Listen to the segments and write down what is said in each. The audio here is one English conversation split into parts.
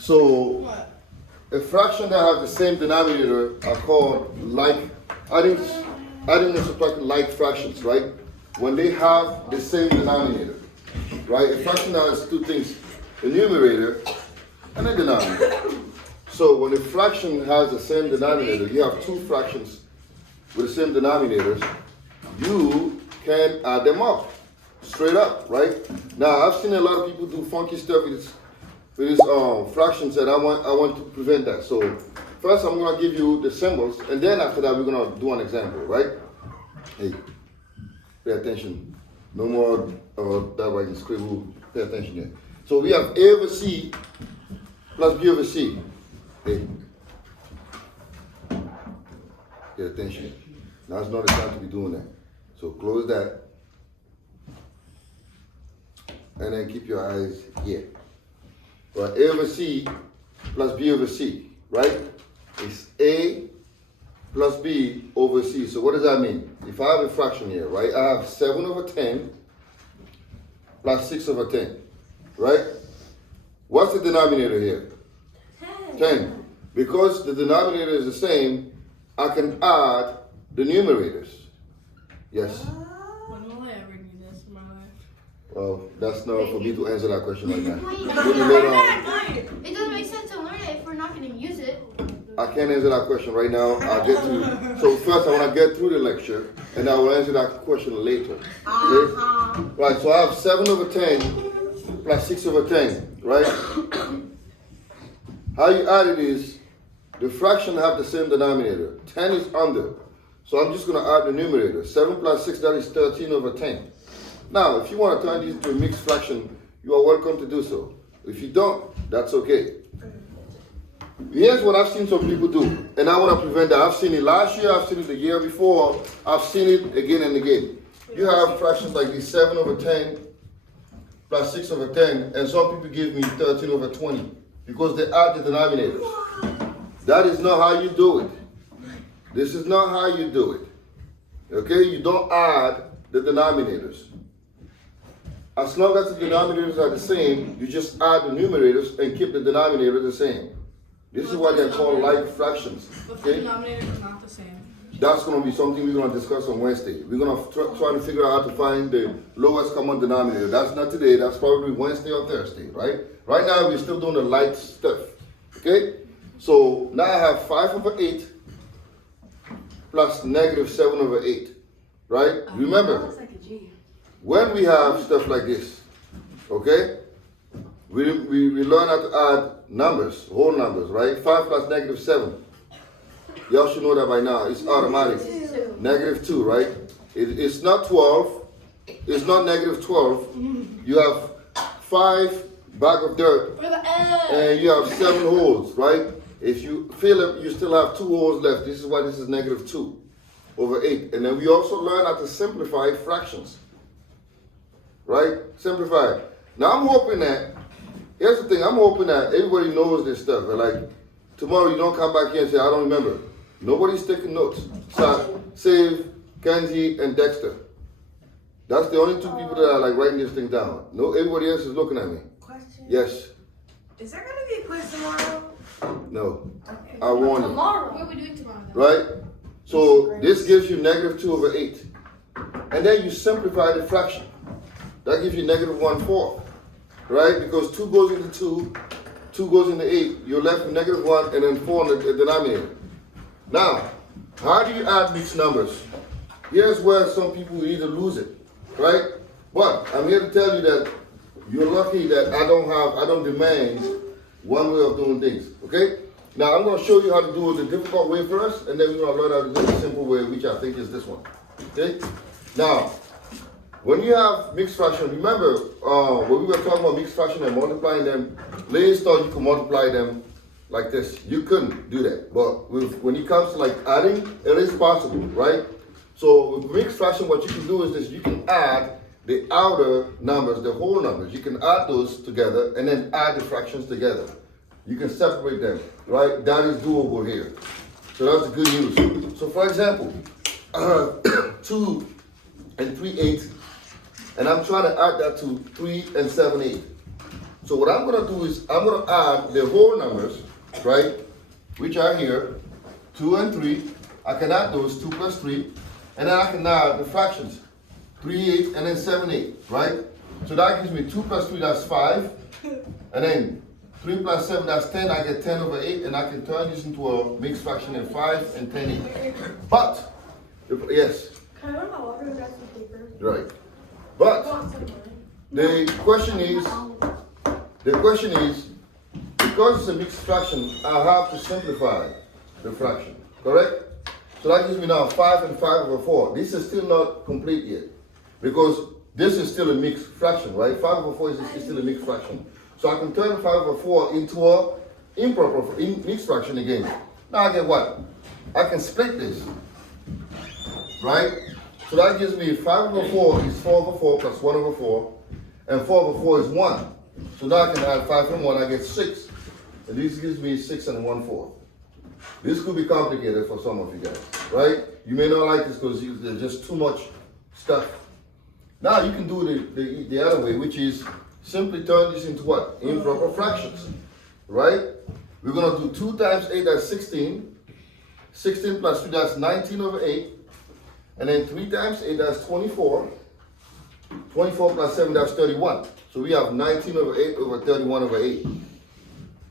So a fraction that have the same denominator are called like adding and subtracting like fractions, right? When they have the same denominator, right? A fraction that has two things, a numerator and a denominator. So when a fraction has the same denominator, you have two fractions with the same denominators, you can add them up, straight up, right? Now I've seen a lot of people do funky stuff with these fractions, and I want to prevent that. So first I'm gonna give you the symbols, and then after that we're gonna do an example, right? Hey, pay attention. No more that writing scribble. Pay attention here. So we have A over C plus B over C. Hey, pay attention. Now's not the time to be doing that. So close that, and then keep your eyes here. Right, A over C plus B over C, right? It's A plus B over C. So what does that mean? If I have a fraction here, right? I have 7 over 10 plus 6 over 10, right? What's the denominator here? 10. Because the denominator is the same, I can add the numerators. Yes? When will I ever need this in my life? Well, that's not for me to answer that question right now. It doesn't make sense to learn it if we're not going to use it. I can't answer that question right now. I'll get to. So first, I want to get through the lecture, and I will answer that question later. Okay? Right. So I have 7 over 10 plus 6 over 10. Right. How you add it is the fraction have the same denominator. 10 is under, so I'm just going to add the numerator. 7 plus 6, that is 13 over 10. Now, if you want to turn this into a mixed fraction, you are welcome to do so. If you don't, that's okay. Here's what I've seen some people do, and I want to prevent that. I've seen it last year, I've seen it the year before, I've seen it again and again. You have fractions like this, 7 over 10 plus 6 over 10, and some people give me 13 over 20 because they add the denominators. That is not how you do it. This is not how you do it. Okay, you don't add the denominators. As long as the denominators are the same, you just add the numerators and keep the denominator the same. This is why they're called like fractions. But the denominator is not the same. That's going to be something we're going to discuss on Wednesday. We're going to try to figure out how to find the lowest common denominator. That's not today. That's probably Wednesday or Thursday, right? Right now, we're still doing the light stuff. Okay? So now I have 5 over 8 plus negative 7 over 8. Right? Remember, when we have stuff like this, okay, we learn how to add numbers, whole numbers, right? 5 plus negative 7. Y'all should know that by now. It's automatic. Negative 2, right? It's not 12. It's not negative 12. You have 5 bag of dirt, and you have 7 holes, right? If you fill it, you still have 2 holes left. This is why this is negative 2 over 8. And then we also learn how to simplify fractions. Right? Simplify it. Now I'm hoping that, here's the thing, I'm hoping that everybody knows this stuff. And like, tomorrow you don't come back here and say, I don't remember. Nobody's taking notes. So, Save, Kenzie, and Dexter. That's the only 2 people that are like writing this thing down. No, everybody else is looking at me. Question? Yes. Is there going to be a quiz tomorrow? No. Okay. I warn you. Tomorrow. What are we doing tomorrow then? Right? So this gives you negative 2 over 8. And then you simplify the fraction. That gives you negative 1/4. Right? Because 2 goes into 2, 2 goes into 8. You're left with negative 1 and then 4 in the denominator. Now, how do you add mixed numbers? Here's where some people either lose it. Right? But I'm here to tell you that you're lucky that I don't demand one way of doing things. Okay? Now I'm going to show you how to do it the difficult way first, and then we're going to learn how to do the simple way, which I think is this one. Okay? Now, when you have mixed fraction, remember when we were talking about mixed fraction and multiplying them, Lane thought you could multiply them like this. You couldn't do that. But when it comes to like adding, it is possible, right? So with mixed fraction, what you can do is this. You can add the outer numbers, the whole numbers. You can add those together and then add the fractions together. You can separate them, right? That is doable here. So that's the good news. So for example, 2 and 3/8, and I'm trying to add that to 3 and 7/8. So what I'm gonna do is I'm gonna add the whole numbers, right? Which are here, 2 and 3. I can add those, 2 plus 3, and then I can add the fractions, 3, 8, and then 7, 8, right? So that gives me 2 plus 3, that's 5, and then 3 plus 7, that's 10. I get 10 over 8, and I can turn this into a mixed fraction in 5 and 10, 8. But, yes, Can I run my water and grab some paper? right. But the question is, because it's a mixed fraction, I have to simplify the fraction, correct? So that gives me now 5 and 5 over 4. This is still not complete yet, because this is still a mixed fraction, right? 5 over 4 is still a mixed fraction. So I can turn 5 over 4 into a mixed fraction again. Now I get what? I can split this, right? So that gives me 5 over 4 is 4 over 4 plus 1 over 4, and 4 over 4 is 1. So now I can add 5 and 1, I get 6. And this gives me 6 and 1/4. This could be complicated for some of you guys, right? You may not like this because there's just too much stuff. Now you can do the other way, which is simply turn this into what? Improper fractions, right? We're gonna do 2 times 8, that's 16. 16 plus 2, that's 19 over 8. And then 3 times 8, that's 24. 24 plus 7, that's 31. So we have 19 over 8 over 31 over 8.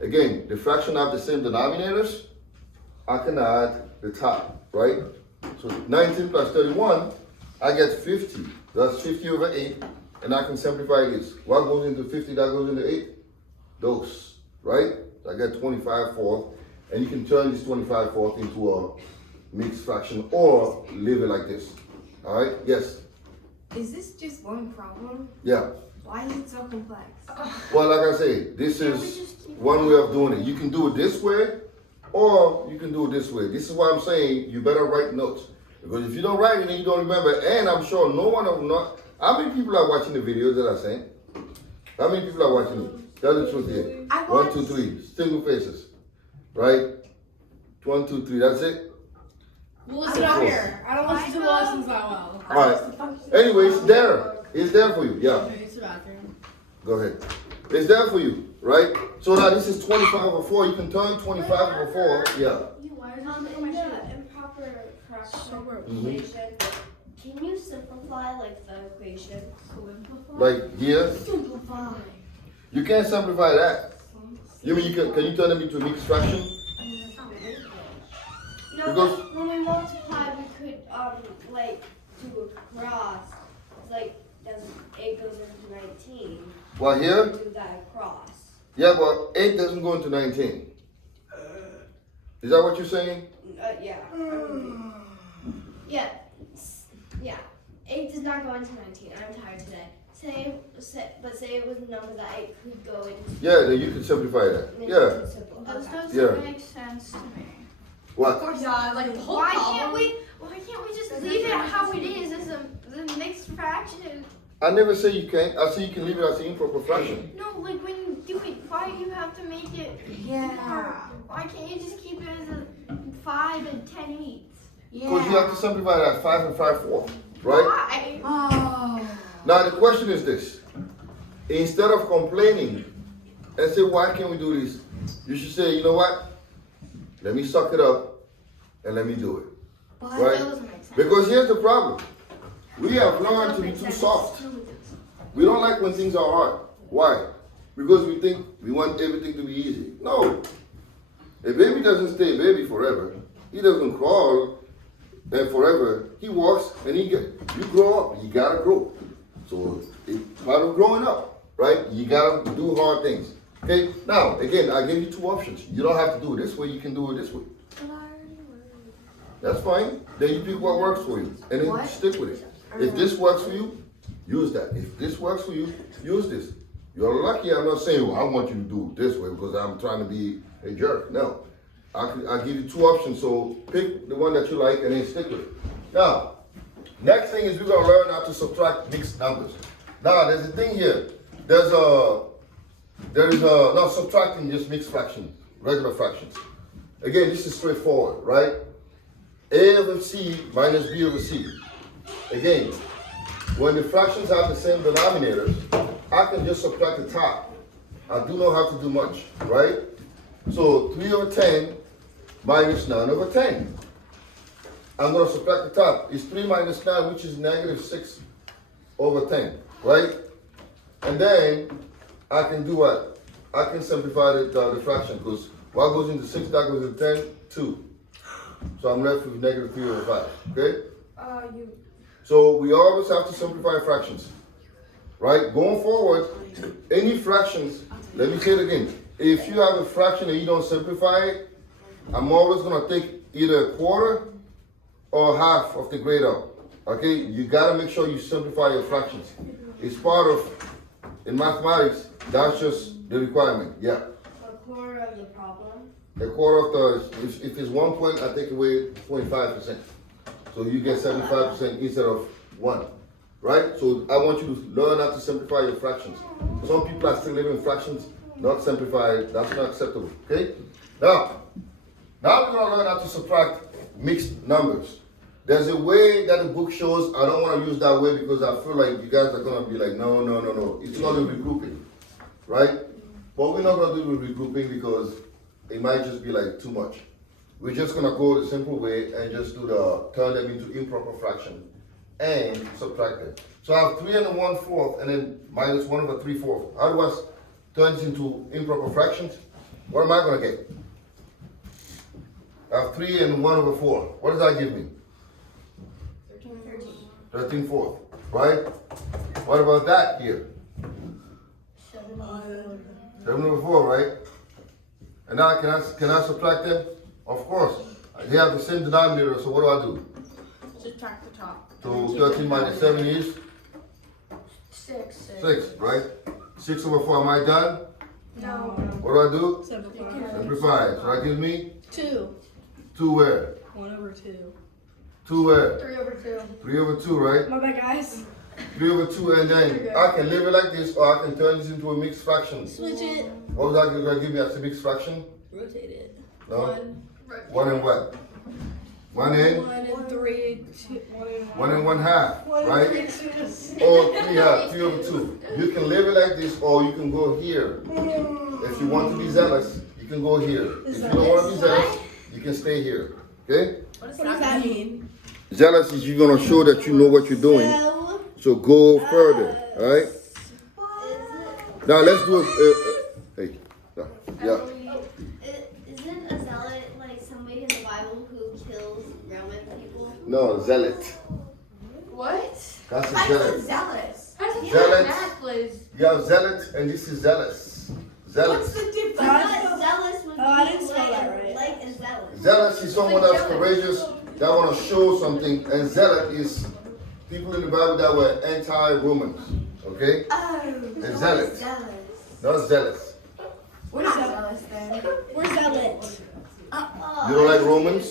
Again, the fraction have the same denominators. I can add the top, right? So 19 plus 31, I get 50. That's 50 over 8. And I can simplify this. What goes into 50, that goes into 8? Those, right? I get 25/4. And you can turn this 25/4 into a mixed fraction or leave it like this. All right? Yes? Is this just one problem? Yeah. Why is it so complex? Well, like I say, this is one way of doing it. You can do it this way, or you can do it this way. This is why I'm saying you better write notes. Because if you don't write it, then you don't remember. And I'm sure no one of not. How many people are watching the videos that I sent? How many people are watching it? Tell the truth here. 1, 2, 3. Single faces. Right? 1, 2, 3. That's it? Well, listen out here. I don't listen to the lessons that well. All right. Anyways, there. It's there for you. Yeah. Okay, it's the bathroom. Go ahead. It's there for you, right? So now this is 25 over 4. You can turn 25 over 4. Yeah. In the improper fraction equation, can you simplify like the equation? Like here. Simplify. You can't simplify that. You mean you can you turn them into a mixed fraction? No, Because- but when we multiply, we could like do a cross. It's like does 8 goes into 19. Well, here? Do that cross. Yeah, but 8 doesn't go into 19. Is that what you're saying? Yeah. Yeah. Yeah. 8 does not go into 19. I'm tired today. Say it was a number that I could go into. Yeah, then you can simplify that. Yeah. This doesn't Yeah. make sense to me. What? Yeah, like the whole Why problem. can't we just leave it how it is as a mixed fraction? I never say you can't. I say you can leave it as an improper fraction. No, like when you do it, why do you have to make it? Yeah. Why can't you just keep it as a 5 and 10 eighths? Because you have to simplify that 5 and 5/4, right? Why? Oh. Now the question is this. Instead of complaining and say, why can't we do this? You should say, you know what? Let me suck it up and let me do it. But Right? that doesn't make sense. Because here's the problem. We have learned to be too soft. We don't like when things are hard. Why? Because we think we want everything to be easy. No. A baby doesn't stay a baby forever. He doesn't crawl and forever. He walks and you grow up. You gotta grow. So it's part of growing up, right? You gotta do hard things. Okay? Now, again, I gave you 2 options. You don't have to do it this way, you can do it this way. That's fine. Then you pick what works for you. And then stick with it. If this works for you, use that. If this works for you, use this. You're lucky I'm not saying, well, I want you to do it this way because I'm trying to be a jerk. No. I'll give you 2 options, so pick the one that you like and then stick with it. Now, next thing is we're going to learn how to subtract mixed numbers. Now, there's a thing here. There is not subtracting just mixed fractions, regular fractions. Again, this is straightforward, right? A over C minus B over C. Again, when the fractions have the same denominators, I can just subtract the top. I do not have to do much, right? So 3 over 10 minus 9 over 10. I'm going to subtract the top. It's 3 minus 9, which is negative 6 over 10, right? And then I can do what? I can simplify the fraction, because what goes into 6, that goes into 10? 2. So I'm left with negative 3 over 5, okay? So we always have to simplify fractions, right? Going forward, any fractions, let me say it again. If you have a fraction and you don't simplify it, I'm always going to take either a quarter or half of the grade out, okay? You got to make sure you simplify your fractions. It's part of, in mathematics, that's just the requirement, yeah. A quarter of the problem. A quarter of the, if it's 1 point, I take away 25%. So you get 75% instead of 1, right? So I want you to learn how to simplify your fractions. Some people are still living fractions, not simplified. That's not acceptable, okay? Now we're gonna learn how to subtract mixed numbers. There's a way that the book shows. I don't want to use that way because I feel like you guys are gonna be like, no. It's not a regrouping, right? But we're not gonna do the regrouping because it might just be like too much. We're just gonna go the simple way and just do turn them into improper fraction and subtract them. So I have 3 and 1/4 and then minus 1 over 3/4. How do I turn this into improper fractions? What am I gonna get? I have 3 and 1 over 4. What does that give me? 13/4, right? What about that here? 7 over 4, right? And now can I subtract them? Of course. They have the same denominator, so what do? Subtract the top. So 13 minus 7 is? 6. 6, right? 6 over 4, am I done? No. What do? Simplify. Simplify. So that gives me? 2. 2 where? 1 over 2. 2 where? 3 over 2. 3 over 2, right? My bad, guys. 3 over 2, and then I can leave it like this, or I can turn this into a mixed fraction. Switch it. What was that going to give me as a mixed fraction? Rotate it. No? 1 and what? 1 and? 1 and 3. 2. 1 and 1/2, right? Or 3/2, 3 over 2. You can leave it like this, or you can go here. If you want to be zealous, you can go here. If you don't want to be zealous, you can stay here. Okay? What does that mean? Zealous is you're going to show that you know what you're doing. So go further, all right? Now let's do hey, yeah. Isn't a zealot like somebody in the Bible who kills Roman people? No, zealot. What? That's a I zealot. was zealous. Zealot. You have zealot, and this is zealous. What's Zealous. the I difference? thought zealous would be I didn't spell that right. like a zealot. Zealous is someone that's courageous, that want to show something, and zealot is people in the Bible that were anti-Romans. Okay? Oh, And zealot, zealous. not zealous. We're not zealous then. We're zealot. You don't like Romans?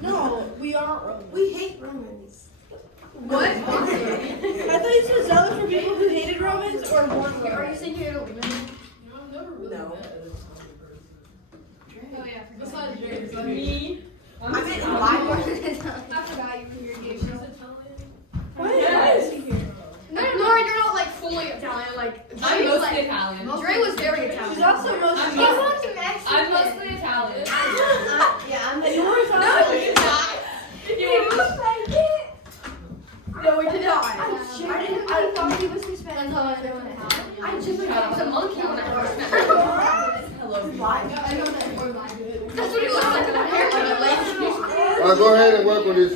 No, we aren't Roman. We hate Romans. What? I thought you said zealot for people who hated Romans or weren't Are you Romans. saying you're a woman? No. Oh yeah. Besides James, Me. I meant in the Bible. I forgot you were Italian. Why is he here? No, you're not like fully Italian. Like I'm Dre was mostly like, Italian. Dre was very Italian. She's also mostly I'm He's not- not Mexican. I'm mostly Italian. Yeah, I'm Yours No, also. you're not. You look like it. No, we did not. I thought he was Hispanic. I just thought he was a monkey when I first met him. That's what he looks like with a haircut. Like, All right, go ahead and work on this.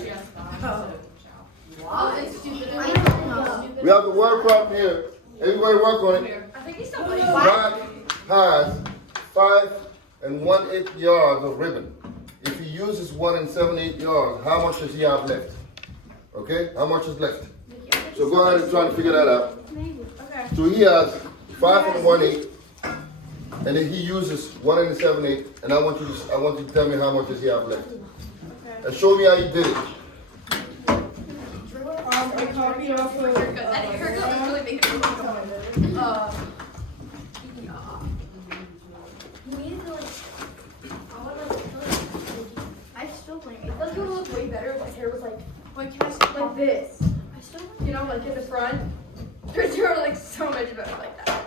oh, it's stupid. I don't know. We have the word problem here. Everybody work on it. I think he's still playing. Brad has 5 1/8 yards of ribbon. If he uses 1 7/8 yards, how much does he have left? Okay, how much is left? So go ahead and try to figure that out. Okay. So he has 5 1/8, and then he uses 1 7/8, and I want you to tell me how much does he have left. And show me how you did it. I copied off of. I think her was really big. You need to like. I still think it would look way better if my hair was like like this. I still you know like in the front. There's like so much better like that.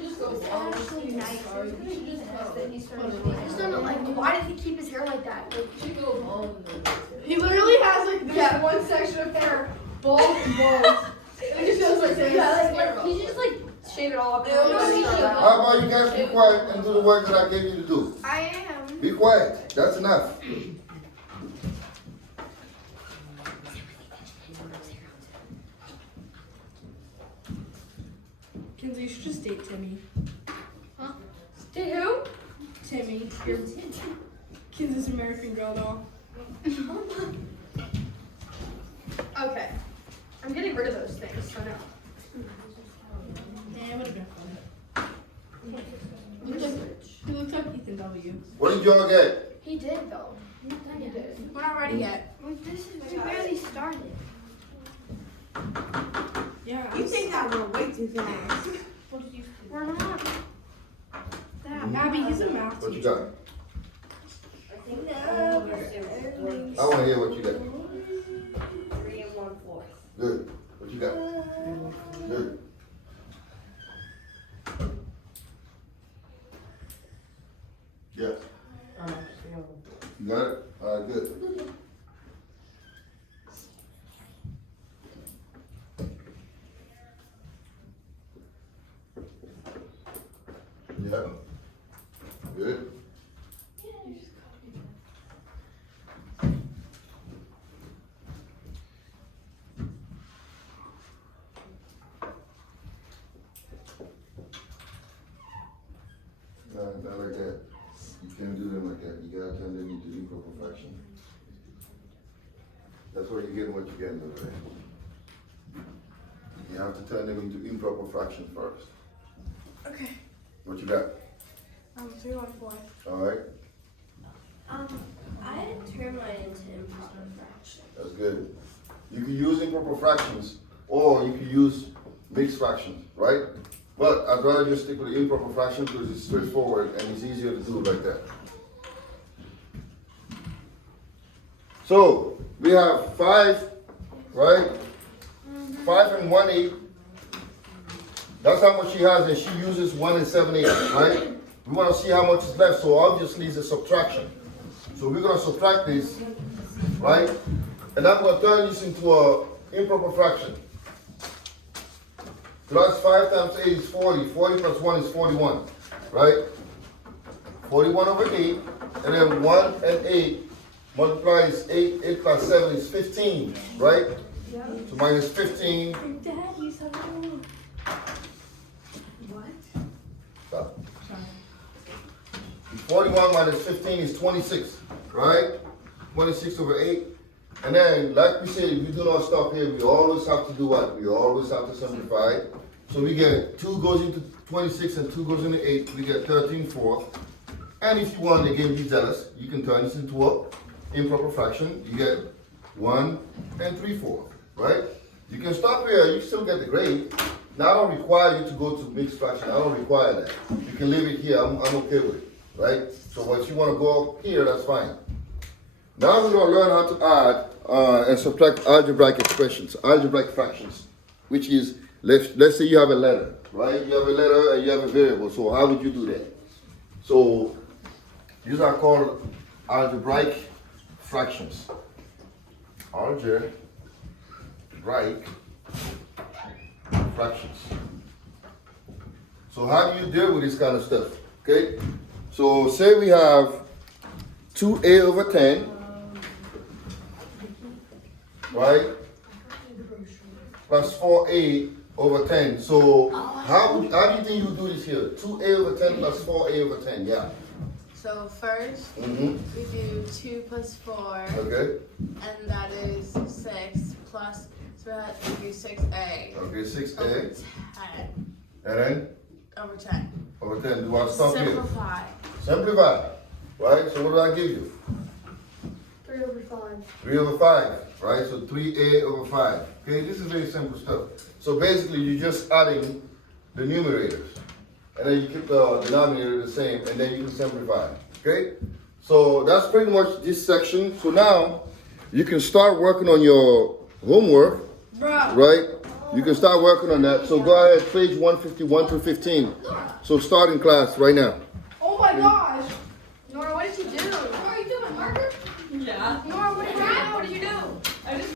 Just go Actually, I just don't know, like, why did he keep his hair like that? Like, He literally has like this one section of hair, bald and bald. It just feels like yeah, like he just like shave it all up. How about you guys be quiet and do the work that I gave you to do? I am. Be quiet. That's enough. Kinsey, you should just date Timmy. Did who? Timmy, your Kinsey's American Girl doll. Okay. I'm getting rid of those things, so no. Yeah, it would have been fun. He looks like Ethan W. What did y'all get? He did though. He did. We're not ready yet. We barely started. Yeah. You think that went way too fast. We're not. Abby, he's a math What you teacher. got? I want to hear what you got. 3 1/4. Good. What you got? Good. Yeah. You got it? All right, good. Yeah. Good. Not like that. You can't do them like that. You gotta turn them into improper fraction. That's where you're getting what you're getting over there. You have to turn them into improper fractions first. Okay. What you got? 3 1/4. All right, I turned mine into improper fraction. that's good. You can use improper fractions or you can use mixed fractions, right? But I'd rather just stick with the improper fraction because it's straightforward and it's easier to do like that. So we have 5, right? 5 and 1/8. That's how much she has, and she uses 1 and 7/8, right? We want to see how much is left, so obviously it's a subtraction. So we're going to subtract this, right? And I'm going to turn this into an improper fraction. Plus 5 times 8 is 40. 40 plus 1 is 41, right? 41 over 8, and then 1 and 8 multiplies 8. 8 plus 7 is 15, right? So minus 15. Daddy's home. Stop. 41 minus 15 is 26, right? 26 over 8. And then, like we said, if we do not stop here, we always have to do what? We always have to simplify. So we get 2 goes into 26 and 2 goes into 8. We get 13/4. And if you want, again, be zealous, you can turn this into an improper fraction. You get 1 and 3/4, right? You can stop here, you still get the grade. Now I don't require you to go to mixed fraction. I don't require that. You can leave it here, I'm okay with it, right? So if you want to go up here, that's fine. Now we're going to learn how to add and subtract algebraic expressions, algebraic fractions, which is, let's say you have a letter, right? You have a letter and you have a variable, so how would you do that? So these are called algebraic fractions. Algebraic fractions. So how do you deal with this kind of stuff? Okay? So say we have 2a over 10, right? Plus 4a over 10. So how do you think you would do this here? 2a over 10 plus 4a over 10, yeah. So first, we do 2 plus 4, Okay? and that is 6 plus, so that would be 6a. Okay, 6a. Over 10. And then Over 10. over 10. Do I stop here? Simplify. Simplify. Right? So what do I give you? 3 over 5. 3 over 5, right? So 3a over 5. Okay, this is very simple stuff. So basically, you're just adding the numerators. And then you keep the denominator the same, and then you can simplify. Okay? So that's pretty much this section. So now, you can start working on your homework, right? You can start working on that. So go ahead, page 151 through 15. So start in class right now. Oh my god!